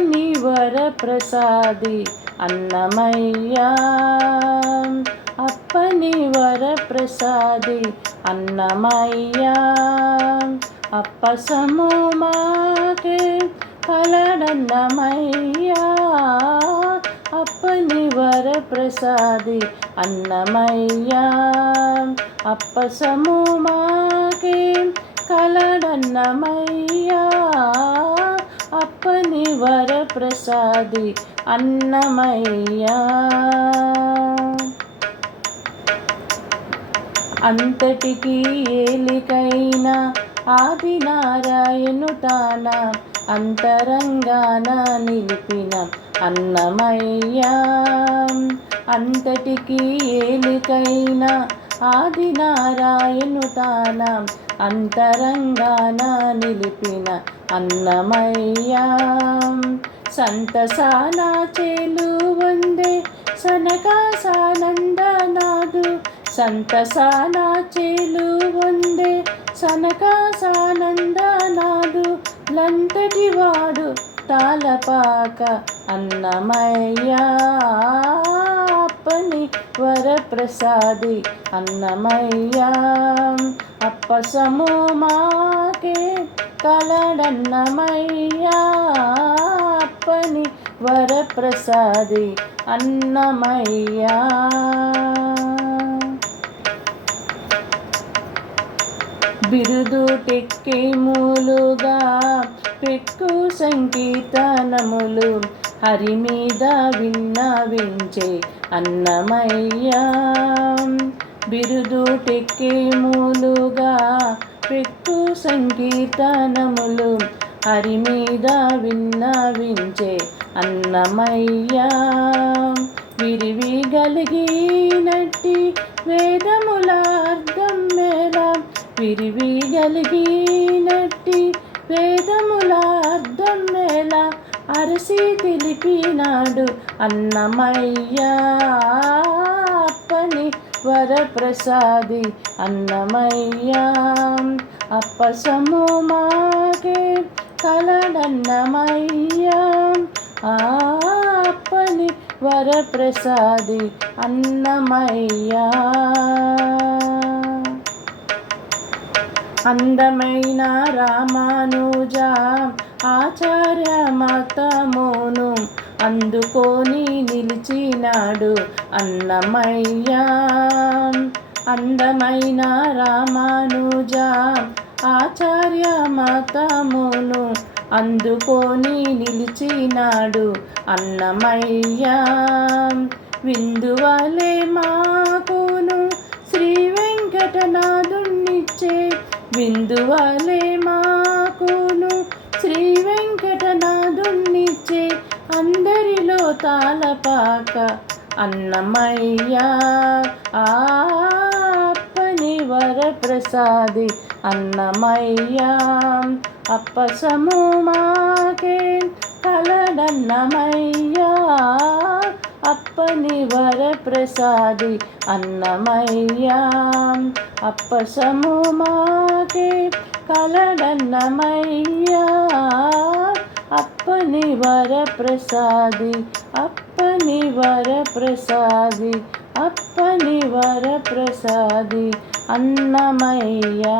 అప్పని వరప్రసాది అన్నమయ్యా, అప్పని వరప్రసాది అన్నమయ్యా. అప్పసము మాకే కలడన్నమయ్యా, అప్పని వరప్రసాది అన్నమయ్యా. అప్పసము మాకే కలడన్నమయ్యా, అప్పని వరప్రసాది అన్నమయ్యా. అంతటికి ఏలికైన ఆదినారాయణు తాన అంతరంగాన నిలిపిన అన్నమయ్యా. అంతటికి ఏలికైన ఆదినారాయణు తాన అంతరంగాన నిలిపిన అన్నమయ్యా. సంతసాన చేలు వందే సనకాసానందనాదు, సంతసాన చేలు వందే సనకాసానందనాదు. లంతటి వాడు తాళపాక అన్నమయ్యా, అప్పని వరప్రసాది అన్నమయ్యా. అప్పసము మాకే కలడన్నమయ్యా, అప్పని వరప్రసాది అన్నమయ్యా. బిరుదు టెక్కేములుగా పెక్కు సంకీర్తనములు హరి మీద విన్నవించే అన్నమయ్యా. బిరుదు టెక్కేములుగా పెక్కు సంకీర్తనములు హరి మీద విన్నవించే అన్నమయ్యా. విరివి గలిగినట్టి వేదముల అర్థం మేలా, విరివి గలిగినట్టి వేదముల అర్థం మేలా అరసి తెలిపినాడు అన్నమయ్యా, అప్పని వరప్రసాది అన్నమయ్యా. అప్పసము మాకే కలడన్నమయ్యా, అప్పని వరప్రసాది అన్నమయ్యా. అందమైన రామానుజ ఆచార్య మతమును అందుకొని నిలిచినాడు అన్నమయ్యా. అందమైన రామానుజ ఆచార్య మతమును అందుకొని నిలిచినాడు అన్నమయ్యా. విందువలే మాకును శ్రీ వెంకటనాథునిచ్చే, విందువలే మాకును శ్రీ వెంకటనాథునిచ్చే అందరిలో తాళపాక అన్నమయ్యా, అప్పని వరప్రసాది అన్నమయ్యా. అప్పసము మాకే కలడన్నమయ్యా, అప్పని వరప్రసాది అన్నమయ్యా. అప్పసము మాకే కలడన్నమయ్యా, అప్పని వరప్రసాది, అప్పని వరప్రసాది, అప్పని వరప్రసాది అన్నమయ్యా.